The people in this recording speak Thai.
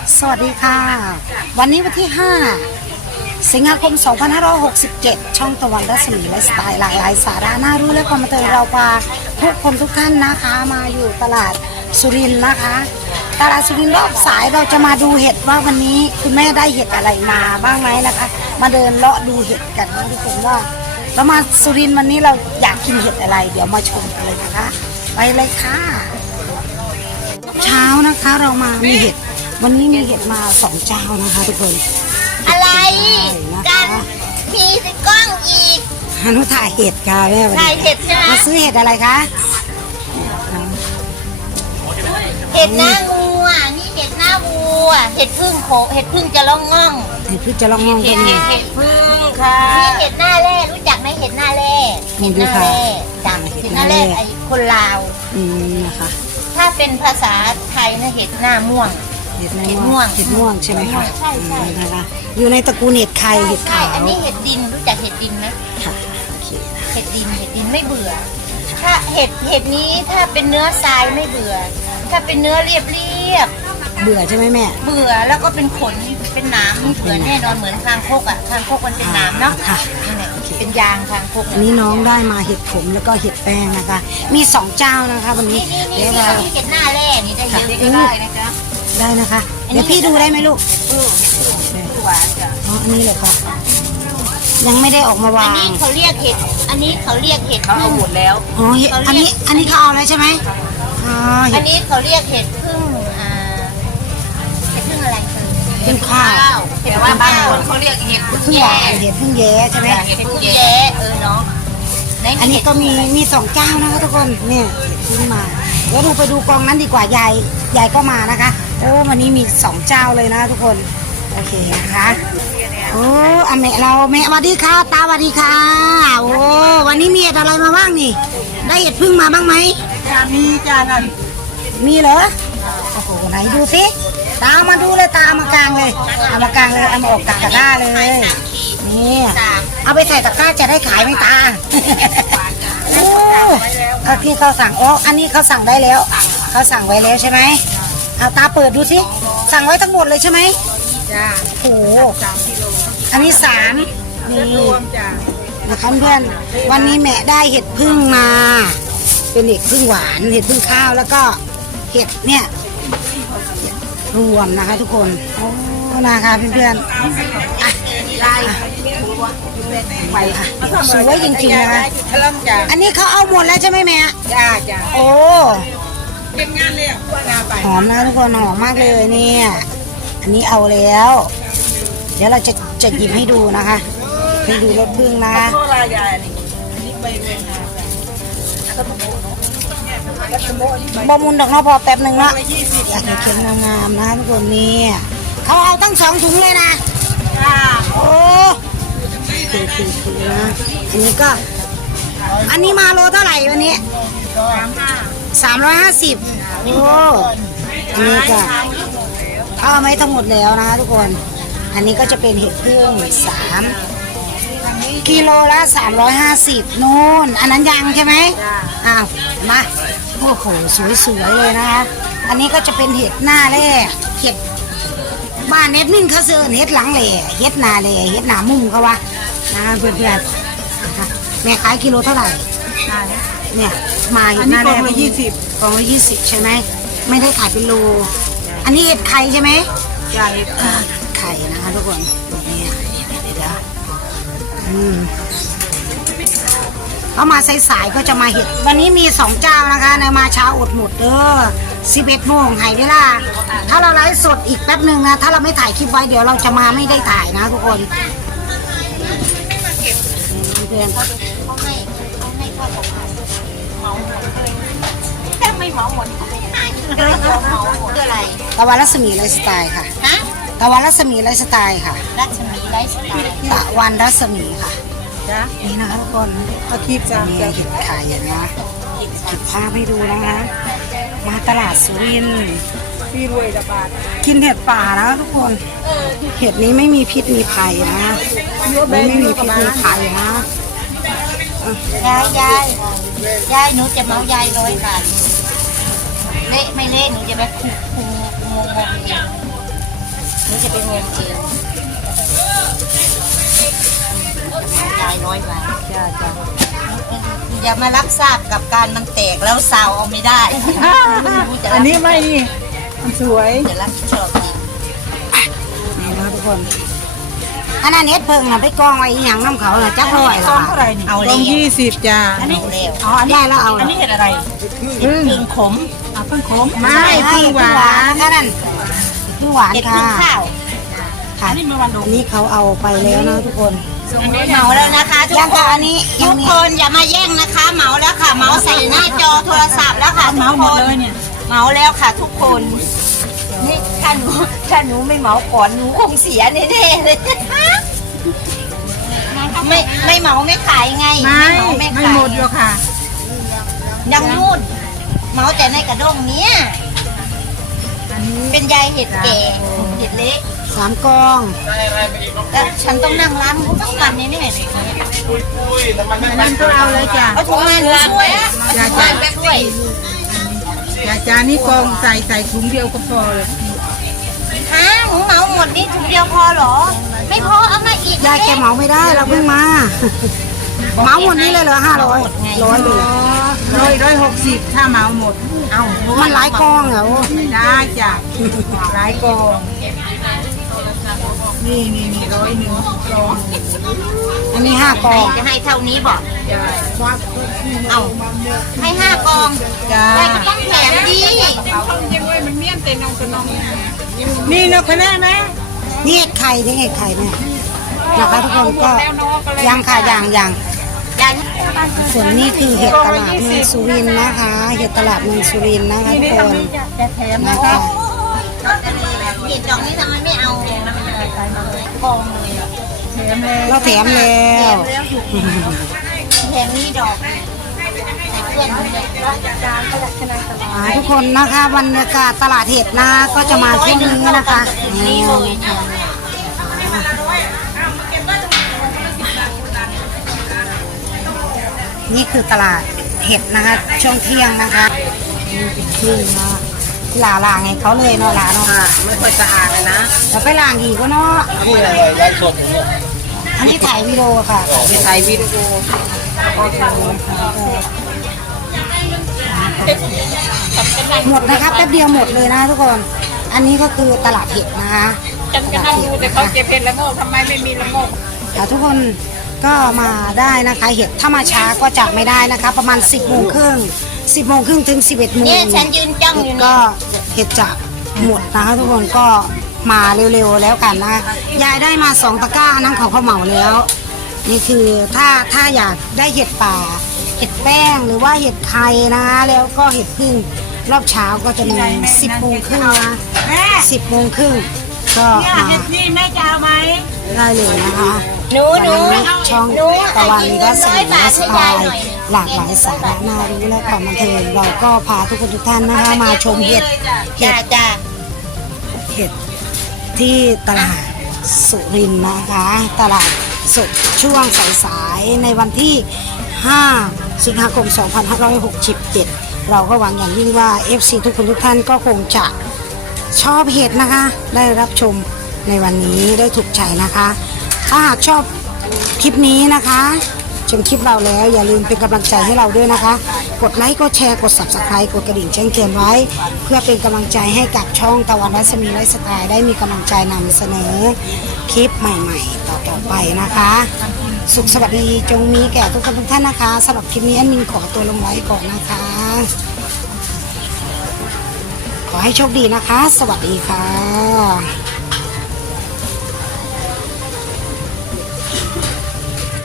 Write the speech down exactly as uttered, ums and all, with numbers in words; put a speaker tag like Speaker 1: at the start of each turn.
Speaker 1: สวัสดีค่ะวันนี้วันที่ห้าสิงหาคมสองพันห้าร้อยหกสิบเจ็ดช่องตะวันรัศมีไลฟ์สไตล์หลากหลายสาระน่ารู้และความบันเทิงเราพาทุกคนทุกท่านนะคะมาอยู่ตลาดสุรินทร์นะคะตลาดสุรินทร์รอบสายเราจะมาดูเห็ดว่าวันนี้คุณแม่ได้เห็ดอะไรมาบ้างไหมนะคะมาเดินเลาะดูเห็ดกันนะทุกคนว่าเรามาสุรินทร์วันนี้เราอยากกินเห็ดอะไรเดี๋ยวมาชมกันเลยนะคะไปเลยค่ะเช้านะคะเรามามีเห็ดวันนี้มีเห็ดมาสองเจ้านะคะทุกคน
Speaker 2: อะไรกันมีกล้องอีก
Speaker 1: ฮานุถ่ายเห็ดค่ะแม่
Speaker 2: ถ่ายเห็ดใช่ไหม
Speaker 1: มาซื้อเห็ดอะไรคะ
Speaker 2: เห็ดหน้างูอ่ะนี่เห็ดหน้าวัวเห็ดพึ่งโขเห็ดพึ่งจะล่องง่อง
Speaker 1: เห็ดพึ่งจะล่องง่องเป็นไง
Speaker 2: เห็ดพึ่งค่ะนี่เห็ดหน้าแร่รู้จักไหมเห็ดหน้าแร่
Speaker 1: เห็ดหน้าแร่
Speaker 2: จังเห็ดหน้าแร่ไอ้คนลาว
Speaker 1: อืมนะคะ
Speaker 2: ถ้าเป็นภาษาไทยนะเห็ดหน้าม่วง
Speaker 1: เห็ดม่วงเห็ดม่วงใช่ไหมคะ
Speaker 2: ใช่ใช่
Speaker 1: นะคะอยู่ในตระกูลเห็ดไข่เห็ดขาว
Speaker 2: อันนี้เห็ดดินรู้จักเห็ดดินไหม
Speaker 1: ค่ะโอเค
Speaker 2: เห็ดดินเห็ดดินไม่เบื่อถ้าเห็ดเห็ดนี้ถ้าเป็นเนื้อทรายไม่เบื่อถ้าเป็นเนื้อเรียบเรียบ
Speaker 1: เบื่อใช่ไหมแม่
Speaker 2: เบื่อแล้วก็เป็นขนเป็นหนามเบื่อแน่นอนเหมือนคางคกอ่ะคางคกมันเป็นหนามเนาะ
Speaker 1: ค่ะ
Speaker 2: เป็นยางคางคก
Speaker 1: อันนี้น้องได้มาเห็ดผมแล้วก็เห็ดแป้งนะคะมีสองเจ้านะคะวันนี้
Speaker 2: เดี๋ยวเราเห็ดหน้าแร่นี่ได้เยอะก็ได้นะคะ
Speaker 1: ได้นะคะเดี๋ยวพี่ดูได้ไหมลูก
Speaker 2: หวานจ้ะ
Speaker 1: อ๋ออันนี้เลยค่ะยังไม่ได้ออกมาวาง
Speaker 2: อันนี้เขาเรียกเห็ดอันนี้เขาเรียกเห็ดเขาเอาหมดแล้ว
Speaker 1: อ๋ออันนี้อันนี้เขาเอาแล้วใช่ไหมอ๋อ
Speaker 2: อันนี้เขาเรียกเห็ดพึ่งอ่าเห็ดพึ่งอะไร
Speaker 1: พึ่งข้าว
Speaker 2: แต่ว่าบางคนเขาเรียกเห็ดพึ่งแย่
Speaker 1: เห็ดพึ่งแย่ใช่ไหม
Speaker 2: เห็ดพึ่งแย่เออเนาะ
Speaker 1: อันนี้ก็มีมีสองเจ้านะคะทุกคนเนี่ยขึ้นมาเดี๋ยวดูไปดูกองนั้นดีกว่ายายยายก็มานะคะโอ้วันนี้มีสองเจ้าเลยนะทุกคนโอเคนะคะโอ้อเมะเราเมะสวัสดีค่ะตาสวัสดีค่ะโอ้วันนี้มีเห็ดอะไรมาบ้างนี่ได้เห็ดพึ่งมาบ้างไหม
Speaker 2: มีจ้านั่น
Speaker 1: มีเหรอโอ้โหไหนดูสิตามาดูเลยตามากลางเลยเอามากลางเลยเอามาออกตะกร้าเลยนี่เอาไปใส่ตะกร้าจะได้ขายไหมตาโอ้ที่เขาสั่งอ๋ออันนี้เขาสั่งได้แล้วเขาสั่งไว้แล้วใช่ไหมเอาตาเปิดดูสิสั่งไว้ทั้งหมดเลยใช่ไหม
Speaker 2: จ้า
Speaker 1: โอ้อันนี้สามนี่นะคะเพื่อนวันนี้แม่ได้เห็ดพึ่งมาเป็นเห็ดพึ่งหวานเห็ดพึ่งข้าวแล้วก็เห็ดเนี่ยรวมนะคะทุกคนโอ้นะคะเพื่อนๆอ่ะไปค่ะสวยจริงๆนะคะอันนี้เขาเอาหมดแล้วใช่ไหมแม่
Speaker 2: จ้าจ้า
Speaker 1: โอ้
Speaker 2: เป็นงานเลย
Speaker 1: หอมนะทุกคนหอมมากเลยเนี่ยอันนี้เอาแล้ว เดี๋ยวเราจะจะหยิบให้ดูนะคะให้ดูรสพึ่งนะคะบะมุนดอกน้อพอแป๊บหนึ่งละอยากเข็มงามๆนะทุกคนนี่เขาเอาตั้งสองถุงเลยนะโอ้คือคือคือนะอันนี้ก็อันนี้มาโลเท่าไหร่วันนี้สามร้อยห้าสิบโอ้อันนี้ก็เขาเอาไว้ทั้งหมดแล้วนะคะทุกคนอันนี้ก็จะเป็นเห็ดพึ่งสามกิโลละสามร้อยห้าสิบนู่นอันนั้นยังใช่ไหมอ้าวมาโอ้โหสวยๆเลยนะคะอันนี้ก็จะเป็นเห็ดหน้าแร่เห็ดบ้านเน็ตมิ่งเขาเสือเห็ดหลังเลยเห็ดหน้าเลยเห็ดหน้ามุมเขาวะนะเพื่อนๆแม่ขายกิโลเท่าไหร่เนี่ยมาเห็ดหน้าแร่กองละยี่สิบกองละยี่สิบใช่ไหมไม่ได้ขายเป็นโลอันนี้เห็ดไข่ใช่ไหม
Speaker 2: ใช่
Speaker 1: ไข่นะคะทุกคนนี่เดี๋ยวอืมเขามาสายๆก็จะมาเห็ดวันนี้มีสองเจ้านะคะในมาเช้าอดหมดเด้อสิบเอ็ดโมงหายเวลาถ้าเราไลฟ์สดอีกแป๊บหนึ่งนะถ้าเราไม่ถ่ายคลิปไว้เดี๋ยวเราจะมาไม่ได้ถ่ายนะทุกคนเพื่อน
Speaker 2: เขาให้เขาให้ข้าวของเมาหมดเลยแค่ไม่เมาหมดคืออะไร
Speaker 1: ตะวันรัศมีไลฟ์สไตล์ค่ะ
Speaker 2: ฮะ
Speaker 1: ตะวันรัศมีไลฟ์สไตล์ค่ะ
Speaker 2: รัศมีไลฟ์สไตล์
Speaker 1: ตะวันรัศมีค่ะ
Speaker 2: จ้ะ
Speaker 1: นี่นะคะทุกคนอาคีบจะมีเห็ดไข่นะเก็บภาพให้ดูนะคะมาตลาดสุรินทร์
Speaker 2: พี่รวยระบาด
Speaker 1: กินเห็ดป่านะทุกคนเห็ดนี้ไม่มีพิษมีภัยนะไม่มีพิษมีภัยนะ
Speaker 2: ยายยายยายหนูจะเมายายร้อยบาทเละไม่เละหนูจะแบบคุกคุงงงงเป็นเงินจริงยายร้อยบาท
Speaker 1: จ้าจ้า
Speaker 2: อย่ามารับทราบกับการมันแตกแล้วซาวเอาไม่ได้
Speaker 1: อันนี้ไม่นี่มันสวย
Speaker 2: จะรับผิดชอบเอง
Speaker 1: นี่นะทุกคนอันนั้นเน็ตเพิ่งนะไปกองไว้อีหยังน้ำเขาน่ะจักร้อยละ
Speaker 2: เท่าไหร่นี่เอา
Speaker 3: ก
Speaker 2: แล้
Speaker 3: ล่
Speaker 2: ว
Speaker 3: องยี่สิบจ้า
Speaker 2: อันนี้แล้ว
Speaker 1: อ๋ออันนี้แล้วเอา
Speaker 2: อันนี้เห็ดอะไร
Speaker 3: พึ่ง
Speaker 2: พึ่งขม
Speaker 3: อ่ะพึ่งขม
Speaker 1: ไม่พึ่งหวานอันนั้นพึ่งหวาน
Speaker 2: เห็ด
Speaker 1: ค่ะ
Speaker 2: พึ่งข้าว
Speaker 1: ค่ะอันนี้เขาเอาไปแล้วนะทุกคน
Speaker 2: เหมาแล้วนะคะทุก
Speaker 1: ยัง
Speaker 2: ค
Speaker 1: ค่ะ
Speaker 2: น
Speaker 1: อันนี้ยั
Speaker 2: ทุ
Speaker 1: ง
Speaker 2: ก
Speaker 1: มี
Speaker 2: คนอย่ามาแย่งนะคะเหมาแล้วค่ะเหมาใส่หน้าจอโทรศัพท์แล้วค่ะเหมาหมดเลยเนี่ยเหมาแล้วค่ะทุกคนนี่ถ้าหนูถ้าหนูไม่เหมาก่อนหนูคงเสียแน่ๆเลยไม่ไม่เหมาไม่ขายไง
Speaker 3: ไม่
Speaker 2: เหา
Speaker 3: ไม่
Speaker 2: ขาย
Speaker 3: หมดหรอกค่ะ
Speaker 2: ยังนู่นเหมาแต่ในกระด้งเนี้ย
Speaker 3: อันนี้
Speaker 2: เป็นยายเห็ดแก่เห็ดเล็ก
Speaker 1: สามกอง
Speaker 2: แล้วฉันต้องนั่งร้านมุกทั้งวันนี้เนี่ย
Speaker 3: นั่นก็เอาเลยจ้า
Speaker 2: เอาถุงมาหนูช่วยเอาถุงมาไปช่วย
Speaker 3: จ้าจ้านี่กองใส่ใส่ถุงเดียวก็พอเลย
Speaker 2: ฮะหนูเหมาหมดนี่ถุงเดียวพอเหรอ ไม่พอเอามาอีก
Speaker 1: ยายแกเหมาไม่ได้เราเพิ่งมาเหมาหมดนี้เลยเหรอห้าร้อยร้อยเลยเหรอ
Speaker 3: ร้อยร้อยหกสิบถ้าเหมาหมด
Speaker 2: เอา
Speaker 1: มันหลายกองเหรอ
Speaker 3: ไม่ได้จ้ะหลายกองนี่นี่นี่ร้อยหนึ่งกอง
Speaker 1: อันนี้ห้ากอง
Speaker 2: จะให้เท่านี้บอก
Speaker 3: จ้า
Speaker 2: เอาให้ห้ากอง
Speaker 3: จ้า
Speaker 2: แต่ก็ต้องแถมดี
Speaker 3: นี่นกคณะนะ
Speaker 1: นี่เห็ดไข่นี่เห็ดไข่เนี่ยนะคะทุกคนก็ยังค่ะยังยัง
Speaker 2: ยัน
Speaker 1: ส่วนนี้คือเห็ดตลาดเมืองสุรินทร์นะคะ เห็ดตลาดเมืองสุรินทร์นะคะทุกคนนะคะ
Speaker 2: เห็ดดอกนี้ทำไมไม่เอากองเลยอะ
Speaker 3: แถมเลย
Speaker 1: เราแถมแล้ว
Speaker 2: แถมนี่ดอกเพื่อนเด็กรักจานก็จะชนะตลอด
Speaker 1: อ่าทุกคนนะคะบรรยากาศตลาดเห็ดนะก็จะมาช่วงนี้นะคะนี่นี่คือตลาดเห็ดนะคะ ช่วงเที่ยงนะคะนี่เป็นที่นะหลาลางไงเขาเลยเนาะหลาเนาะ
Speaker 3: ไม่ค่อยสะอาดเลยนะ
Speaker 1: แล้วไปล้างอีกก็เนาะ
Speaker 3: นี่อะไรไลฟ์สดอย่างเงี้ย
Speaker 1: อันนี้ถ่ายวิดีโอค่ะ
Speaker 3: ถ่ายวิดีโอ
Speaker 1: หมดนะคะแป๊บเดียวหมดเลยนะทุกคน อันนี้ก็คือตลาดเห็ดนะคะ
Speaker 3: ฉันก็นั่งดูแต่เขาเก็บเห็ดละโงกทำไมไม่มีละโงก
Speaker 1: ค่ะทุกคนก็มาได้นะคะเห็ดถ้ามาช้าก็จะไม่ได้นะคะ ประมาณสิบโมงครึ่งสิบโมงครึ่งถึงสิบเอ็ดโมง
Speaker 2: เนี่ยฉันยืนจ้องอยู่
Speaker 1: ก็
Speaker 2: เนี่ย
Speaker 1: เห็ดจะหมดนะคะทุกคนก็มาเร็วๆแล้วกันนะยายได้มาสองตะกร้าอันนั้นเขาเขาเหมาแล้ว นี่คือถ้าถ้าอยากได้เห็ดป่า เห็ดแป้งหรือว่าเห็ดไข่นะคะแล้วก็เห็ดพึ่งรอบเช้าก็จะมีสิบโมงครึ่งนะสิบโมงครึ่งก็มา
Speaker 3: นี่แม่จะเอาไหม
Speaker 1: ได้เลยนะคะ
Speaker 2: หนูหนู
Speaker 1: วันนี้ช่อง
Speaker 2: หนู
Speaker 1: ตะวันก็เสน
Speaker 2: ร้อย
Speaker 1: อบ
Speaker 2: าท
Speaker 1: ส
Speaker 2: ให้
Speaker 1: ไต
Speaker 2: ยาย
Speaker 1: ล์
Speaker 2: หน่อย
Speaker 1: หลากหลายสาระน่ารู้และความบันเทิงเราก็พาทุกคนทุกท่านนะคะมาชมเห็ดเห็
Speaker 2: จ้า
Speaker 1: ด
Speaker 2: จ้า
Speaker 1: เห็ดที่ตลาดสุรินทร์นะคะ ตลาดสดช่วงสายๆในวันที่ ห้า สิงหาคม สองพันห้าร้อยหกสิบเจ็ด เราก็หวังอย่างยิ่งว่า เอฟ ซี ทุกคนทุกท่านก็คงจะชอบเห็ดนะคะ ได้รับชมในวันนี้ได้ถูกใจนะคะ ถ้าหากชอบคลิปนี้นะคะชมคลิปเราแล้วอย่าลืมเป็นกำลังใจให้เราด้วยนะคะ กดไลค์กดแชร์กด ซับสไครบ์ กดกระดิ่งแจ้งเตือนไว้ เพื่อเป็นกำลังใจให้กับช่องตะวันรัศมีไลฟ์สไตล์ได้มีกำลังใจนำเสนอคลิปใหม่ๆ ต่อๆไปนะคะ สุขสวัสดีจงมีแก่ทุกคนทุกท่านนะคะสำหรับคลิปนี้แอดมินขอตัวลงไลฟ์ก่อนนะคะ ขอให้โชคดีนะคะ สวัสดีค่ะ